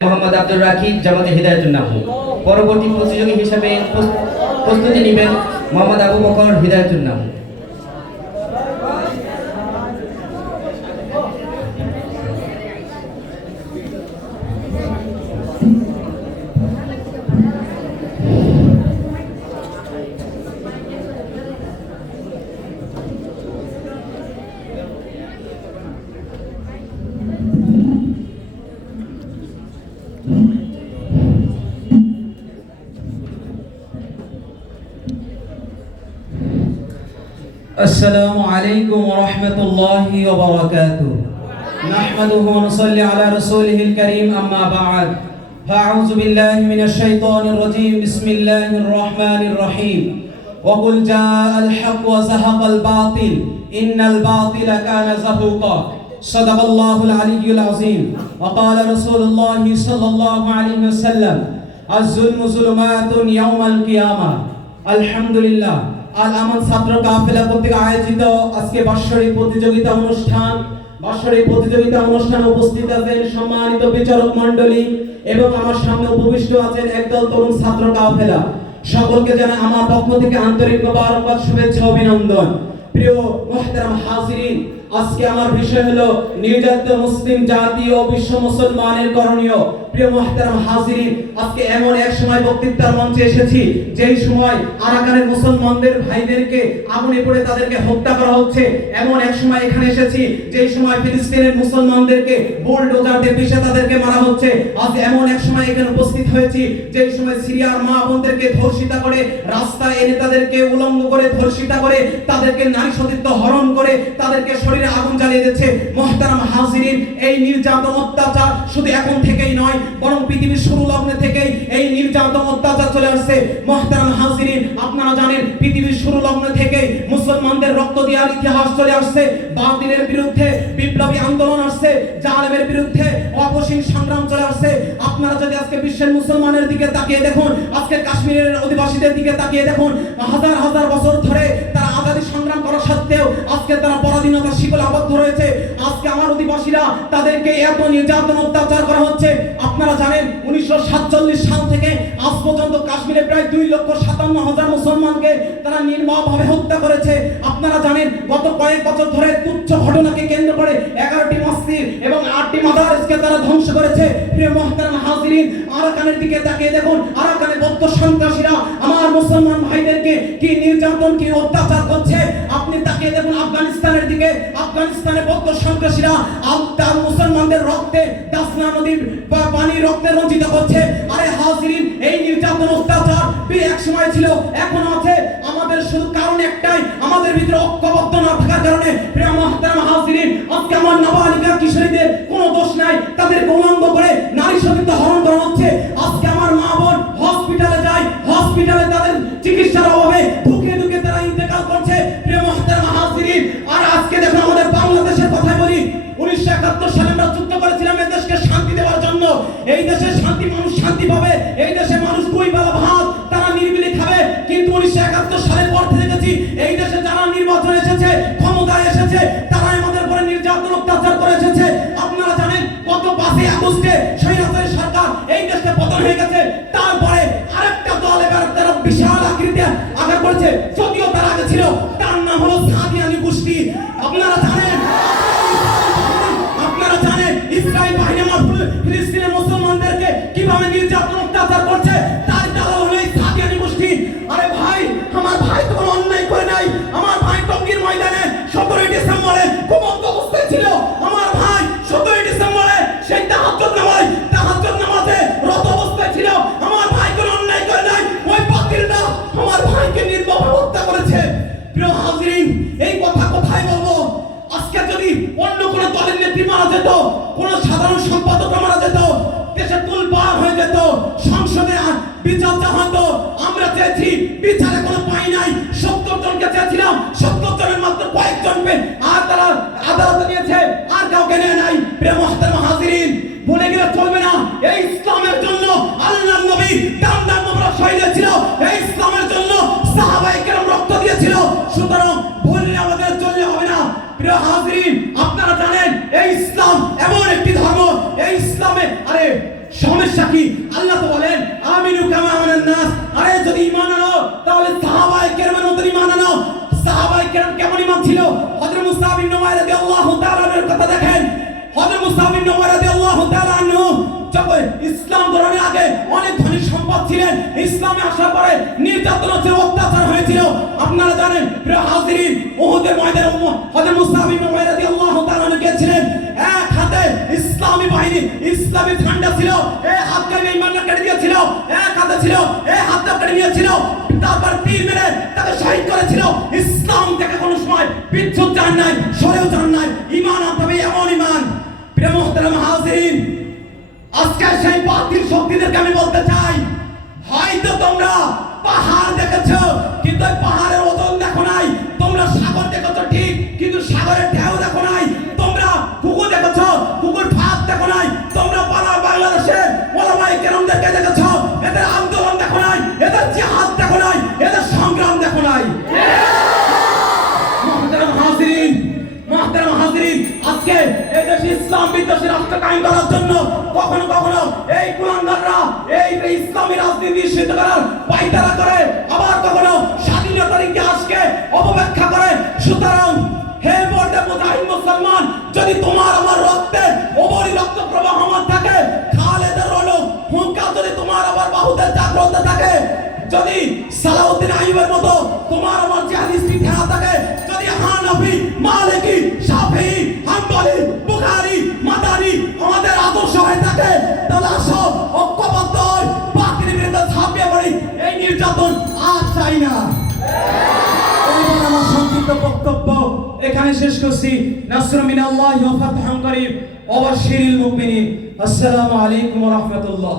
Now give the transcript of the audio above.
মোহাম্মদ আব্দুর রাকিব জামাতে হৃদায়তুল নাম পরবর্তী প্রতিযোগী হিসাবে প্রস- প্রস্তুতি নেবেন মোহাম্মদ আবু বকর হৃদায়তুল السلام عليكم ورحمة الله وبركاته. نحمده ونصلي على رسوله الكريم أما بعد. فأعوذ بالله من الشيطان الرجيم. بسم الله الرحمن الرحيم. وقل جاء الحق وزهق الباطل. إن الباطل كان زهوقا. صدق الله العلي العظيم. وقال رسول الله صلى الله عليه وسلم الظلم ظلمات يوم القيامة. الحمد لله. আল আমান ছাত্র কাফেলা কর্তৃক আয়োজিত আজকে বাৎসরিক প্রতিযোগিতা অনুষ্ঠান। বাৎসরিক প্রতিযোগিতা অনুষ্ঠানে উপস্থিত আছেন সম্মানিত বিচারক মণ্ডলী এবং আমার সামনে উপবিষ্ট আছেন একদল তরুণ ছাত্র কাফেলা। সকলকে জানাই আমার পক্ষ থেকে আন্তরিক মোবারকবাদ, শুভেচ্ছা, অভিনন্দন। প্রিয় মুহতারাম হাজিরিন, আজকে আমার বিষয় হলো নির্যাতিত মুসলিম জাতি ও বিশ্ব মুসলমানের করণীয়। প্রিয় মুহতারাম হাজিরিন আজকে এমন এক সময় বক্তৃতার মঞ্চে এসেছি, যেই সময় আরাকানের মুসলমানদের ভাইদেরকে আগুনে পড়ে তাদেরকে হত্যা করা হচ্ছে। এমন এক সময় এখানে এসেছি, যেই সময় ফিলিস্তিনের মুসলমানদেরকে বুলডোজার দিয়ে পিষে তাদেরকে মারা হচ্ছে। আজ এমন এক সময় এখানে উপস্থিত হয়েছি, যেই সময় সিরিয়ার মা বোনদেরকে ধর্ষিতা করে, রাস্তায় এনে তাদেরকে উলঙ্গ করে, ধর্ষিতা করে, তাদেরকে নারী সতীত্ব হরণ করে, তাদেরকে শরীরে আগুন জ্বালিয়ে দিচ্ছে। মহতারাম হাজিরিন, এই নির্যাতন অত্যাচার শুধু এখন থেকেই নয় বরং পৃথিবীর শুরু লগ্নে থেকেই এই নির্যাতন অত্যাচার চলে আসছে। মহতারাম হাজিরিন, আপনারা জানেন পৃথিবীর শুরু লগ্নে থেকে মুসলমানদের রক্ত দেওয়ার ইতিহাস চলে আসছে। বাতিলের বিরুদ্ধে বিপ্লবী আন্দোলন আসছে, জালেমের বিরুদ্ধে অপসীম সংগ্রাম চলে আসছে। আপনারা যদি আজকে বিশ্বের মুসলমানের দিকে তাকিয়ে দেখুন, আজকে কাশ্মীরের অধিবাসীদের দিকে তাকিয়ে দেখুন, হাজার হাজার বছর ধরে তারা আজাদী সংগ্রাম করা সত্ত্বেও আজকে তারা পরাধীনতার শিকলে আবদ্ধ রয়েছে। আজকে আমার অধিবাসীরা তাদেরকে এত নির্যাতন, অত্যাচার করা হচ্ছে। আপনারা জানেন, উনিশশো সাতচল্লিশ সাল থেকে আজ পর্যন্ত কাশ্মীরে প্রায় দুই লক্ষ সাতান্ন হাজার মুসলমানকে তারা নির্মমভাবে হত্যা করেছে। আপনারা জানেন, গত কয়েক বছর ধরে তুচ্ছ ঘটনাকে কেন্দ্র করে এগারোটি মসজিদ এবং আটটি মাদারিসকে তারা ধ্বংস করেছে। প্রিয় মহতারাম হাজিরিন, আরাকানের দিকে তাকিয়ে দেখুন। আরাকানে বৌদ্ধ সন্ত্রাসীরা আমার মুসলমান ভাইদেরকে কি নির্যাতন, কি অত্যাচার করছে? আফগানিস্তানে বৌদ্ধ সন্ত্রাসীরা আফগান মুসলমানদের রক্তে দাসনা নদীর বা- পানি রক্তে রঞ্জিত করছে। আরে হাজিরিন, এই নির্যাতন, অত্যাচার এক সময় ছিল, এখন আছে। আমাদের শুধু কারণ একটাই, আমাদের ভিতরে ঐক্যবদ্ধ না থাকার কারণে প্রিয় মহতারাম হাজিরিন, আজকে আমার নাবালিকা কিশোরীদের কোনো দোষ নাই। তাদের উলঙ্গ করে নারী সতীত্ব হরণ করা আগস্টে স্বৈরাচারী সরকার এই দেশে পতন হয়ে গেছে। তারপরে আরেকটা দল এবার তারা বিশাল আকৃতিতে আঘাত করেছে। যদিও তার আগে ছিল, তার নাম হলো সাদিয়ানি গোষ্ঠী আপনারা জানেন? আপনারা জানেন? ইসরায়েল বাহিনী আমার ফিল- ফিলিস্তিনের অন্য কোন দলের নেত্রী মারা যেত, কোন সাধারণ সম্পাদক মারা যেত, দেশে তুলপার হয়ে যেত, সংসদে বিচার চাওয়া আমরা চেয়েছি, বিচারে কোনো পাই নাই, সত্তর জনকে চেয়েছিলাম, সত্তর জনের মাত্র কয়েকজন পে- আর তারা আদালতে নিয়েছে, আর কাউকে নেয় নাই। প্রিয় মহতারাম হাজিরিন বলে গেলে চলবে না, এই ইসলামের জন্য হাজিরিন, আপনারা জানেন, এই ইসলাম এমন একটি ধর্ম। এই ইসলামে, আরে সমস্যা কি আল্লাহ তো বলেন, আমিনু কামা আমানান নাস আরে, যদি ঈমান আনো, তাহলে সাহাবায়ে কেরামের মতো ঈমান আনো। সাহাবায়ে কেরাম কেমন ঈমান ছিল? হযরত মুসা ইবনে যখন ইসলাম গ্রহণের আগে অনেক ধনী সম্পদ ছিলেন। ইসলামে আসার পরে নির্যাতন হচ্ছে অত্যাচার হয়েছিল। আপনারা জানেন, প্রিয় হাজিরিন, উহুদের ময়দানে হযরত মুসআব ইবনে উমাইর রাদিয়াল্লাহু তাআলা এক হাতে ইসলামী বাহিনী, ইসলামী ঝান্ডা ছিল এই হাতকে বেঈমানরা কেটে দিয়েছিল, এক হাতে ছিল এই হাতটা কেটে নিয়েছিল। তারপর তীর মেরে তাকে শহীদ করেছিল। ইসলাম থেকে কোনো সময় বিচ্ছুত যান নাই, সরেও যান নাই। ইমান আনতে হবে এমন ইমান মুহতারাম হাজিরিন সেই বাতিল শক্তিদেরকে আমি বলতে চাই, হয়তো তোমরা পাহাড় দেখেছ, কিন্তু ওই পাহাড়ের ওজন দেখো নাই। তোমরা সাগর দেখেছ, ঠিক, কিন্তু সাগরের ঢেউ দেখো নাই। তোমরা পুকুর দেখেছ পুকুর ভাত দেখো নাই। তোমরা পালা বাংলাদেশের ওলামাই কেরমদেরকে দেখেছ, এদের আন্দোলন দেখো নাই, এদের জিহাদ দেখো নাই, এদের সংগ্রাম দেখো নাই। মহতারাম হাজিরিন মহতারাম হাজিরিন, আজকে এই দেশে ইসলাম বিদ্বেষী রাষ্ট্র কায়েম করার এই ইসলামী রাজনীতি সিদ্ধ করার পাইতারা করে, আবার কখনো স্বাধীনতার ইতিহাসকে অপব্যাখ্যা করে। সুতরাং হে বর্দে মুজাহিদ মুসলমান, যদি তোমার আমার রক্তে ওবরি রক্ত প্রবাহমান থাকে, খালেদের রলো হুঙ্কা যদি তোমার আবার বাহুতে জাগ্রত থাকে, যদি সালাউদ্দিন আইবের মতো তোমার আমার জিহাদিস্টি থাকে এখানে শেষ করছি নাসরু মিনাল্লাহি ওয়া ফাতহুন করিম ওয়া বাশশিরিল মুমিনিন আসসালামু আলাইকুম ওয়া রাহমাতুল্লাহ